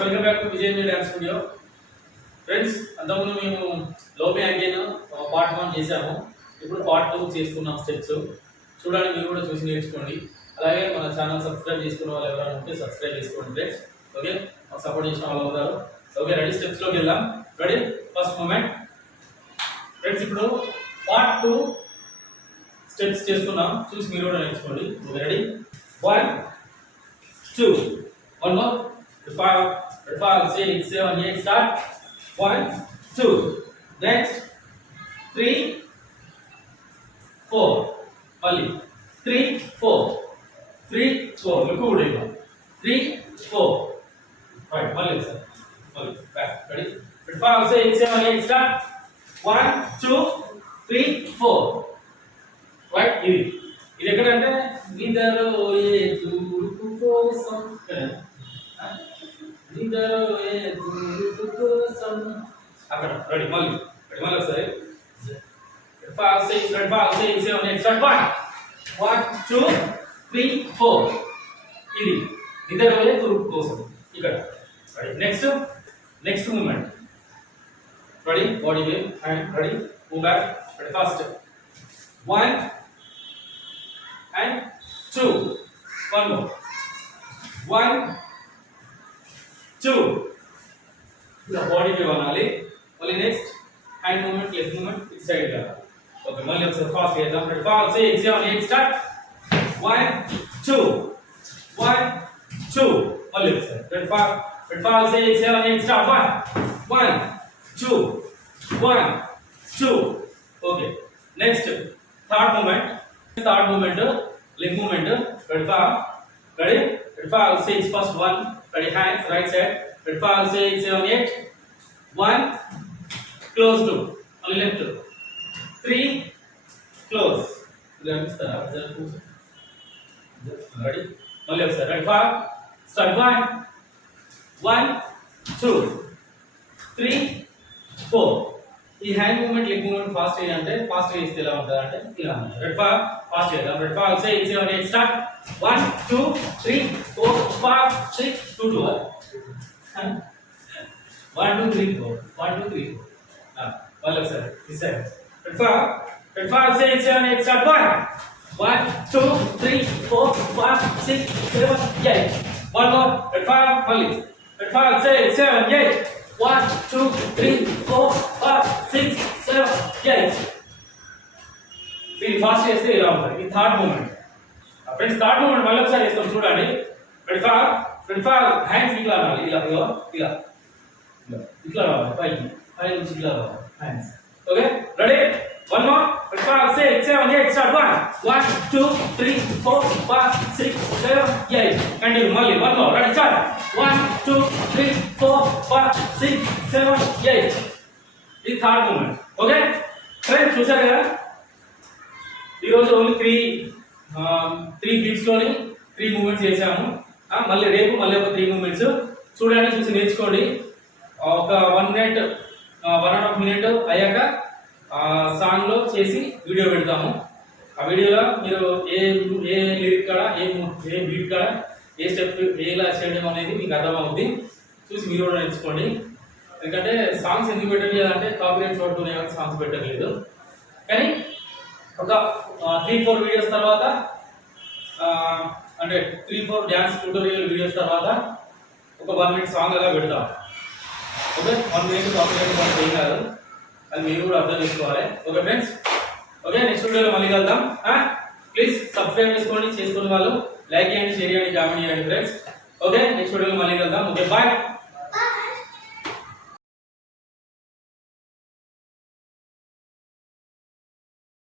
Welcome back to Vijay dance studio. Friends, అంతకుముందు మేము లోపే అగైన్ పార్ట్ 1 చేసాము. ఇప్పుడు పార్ట్ 2 చేస్తున్నాం. స్టెప్స్ చూడండి, మీరు కూడా చూసి నేర్చుకోండి. అలాగే మన ఛానల్ సబ్స్క్రైబ్ చేసుకున్న వాళ్ళు ఎవరైనా ఉంటే సబ్స్క్రైబ్ చేసుకోండి ఫ్రెండ్స్. ఓకే, మాకు సపోర్ట్ చేసిన వాళ్ళు అవుతారు. Okay, ready? స్టెప్స్లోకి వెళ్దాం. రెడీ? First moment friends. ఇప్పుడు పార్ట్ 2 స్టెప్స్ చేస్తున్నాం, చూసి మీరు కూడా నేర్చుకోండి. Okay, ready? 1 2 1 more 5 6 7 8 start 1 2 next 3 4 mali 3 4 3 4 look good ega 3 4 right mali sir mali back ready 5 6 7 8 start 1 2 3 4 right ఇది ఎక్కడంటే నిదరో ఏ తూర్పు కోసం నిదరో ఏ తూర్పు కోసం అక్కడ. రెడీ? మళ్ళీ ఒకసారి 5 6 7 8 స్టార్ట్ 1 2 3 4 ఇది నిదరో ఏ తూర్పు కోసం ఇక్కడ. Ready? Next movement. Ready? Body wave and ready move back. Ready? First 1 and 2 one more 1 2 the body पे बनाली. मళ్ళీ next hand movement, leg movement it side గా. ఓకే, మళ్ళీ ఒకసారి ఫాస్ట్ చేద్దాం. 5 6 7 8 స్టార్ట్ 1 2 1 2 మళ్ళీ ఒకసారి 5 6 7 8 start 1 2 1 2 okay. Next third movement leg movement. Ready? 5 6 first 1 ready, hands right side. 5 6 7 8 1 close 2 only left 3 close. Ready? only left side. Ready? 5 start 1 2 3 4 ఈ hand movement, leg movement fast చేయాలంటే fast చేస్తే ఎలా ఉంటుంది అంటే ఇలా ఉంటుంది. రెడ్ ఫాస్ట్ చేద్దాం. 5 6 7 8 start 1 2 3 4 5 6 2 2 1 2 3 4 1 2 3 4 మళ్ళీ ఒకసారి this side. 5 6 7 8 start 1 2 3 4 5 6 7 8 one more. 5 మళ్ళీ 5 6 7 8 1 2 3 4 5 6 7 8 ఇది ఫాస్ట్ చేస్తే ఇలా ఉంటుంది. ఇది third movement. Friends, third movement మళ్ళీ ఒకసారి చేస్తాం చూడండి. 25 హ్యాండ్స్ ఇట్లా రావాలి, ఇలా ఇట్లా రావాలి, పై నుంచి ఇట్లా రావాలి hands. Okay, ready? One more. 5 6 7 8 start 1 2 3 4 5 6 7 8 continue. మళ్ళీ వన్ మోర్. రెడీ? స్టార్ట్ 1 2 3 4 5 6 7 8 ఇది థర్డ్ మూమెంట్. ఓకే ఫ్రెండ్స్, చూసారు కదా, ఈరోజు ఓన్లీ 3 బీట్స్లోని 3 మూమెంట్స్ చేసాము. మళ్ళీ రేపు మళ్ళీ ఒక 3 మూమెంట్స్ చూడండి, చూసి నేర్చుకోండి. ఒక 1 మినిట్ 1.5 మినిట్ అయ్యాక సాంగ్లో చేసి వీడియో పెడతాము. ఆ వీడియోలో మీరు ఏ లిరిక్ కాడ ఏ బీట్ కాడ ఏ స్టెప్ ఎలా చేయడం అనేది మీకు అర్థమవుతుంది. చూసి మీరు కూడా నేర్చుకోండి. ఎందుకంటే సాంగ్స్ ఎందుకు పెట్టలేదు అంటే కాపీరైట్స్ పడుతున్నాయి కాబట్టి సాంగ్స్ పెట్టలేదు. కానీ ఒక 3-4 వీడియోస్ తర్వాత అంటే 3-4 డ్యాన్స్ ట్యూటోరియల్ వీడియోస్ తర్వాత ఒక 1 మినిట్ సాంగ్ అలా పెడతాం. ఓకే, 1 మినిట్ కాపీరైట్ మనకి ఏం కాదు, అది మీరు కూడా అర్థం చేసుకోవాలి. ఓకే ఫ్రెండ్స్, ఓకే నెక్స్ట్ వీడియోలో మళ్ళీ కలుద్దాం. ప్లీజ్ సబ్స్క్రైబ్ చేసుకునే వాళ్ళు లైక్ చేయండి, షేర్ చేయండి, కామెంట్ చేయండి ఫ్రెండ్స్. ఓకే, నెక్స్ట్ వీడియోలో మళ్ళీ కలుద్దాం. Okay, bye.